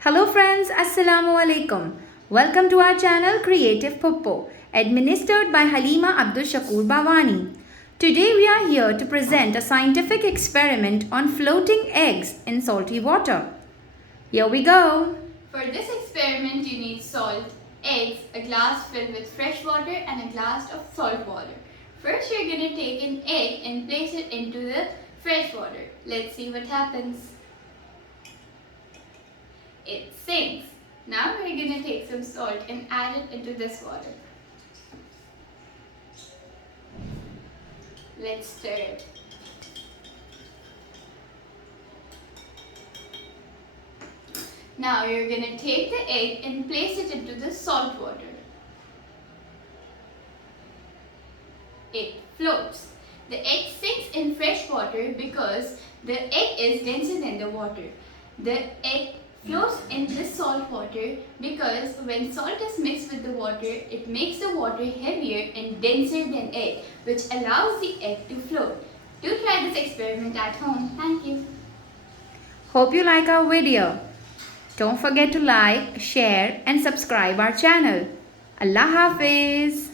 Hello friends, Assalamu alaikum. Welcome to our channel Creative Puppo, administered by Halima Abdul Shakur Bawani. Today we are here to present a scientific experiment on floating eggs in salty water. Here we go. For this experiment you need salt, eggs, a glass filled with fresh water and a glass of salt water. First you're going to take an egg and place it into the fresh water. Let's see what happens. It sinks. Now we're going to take some salt and add it into this water. Let's stir it. Now you're going to take the egg and place it into the salt water. It floats. The egg sinks in fresh water because the egg is denser than the water. The egg floats in this salt water because when salt is mixed with the water, it makes the water heavier and denser than egg, which allows the egg to float. Do try this experiment at home. Thank you. Hope you like our video. Don't forget to like, share and subscribe our channel. Allah Hafiz.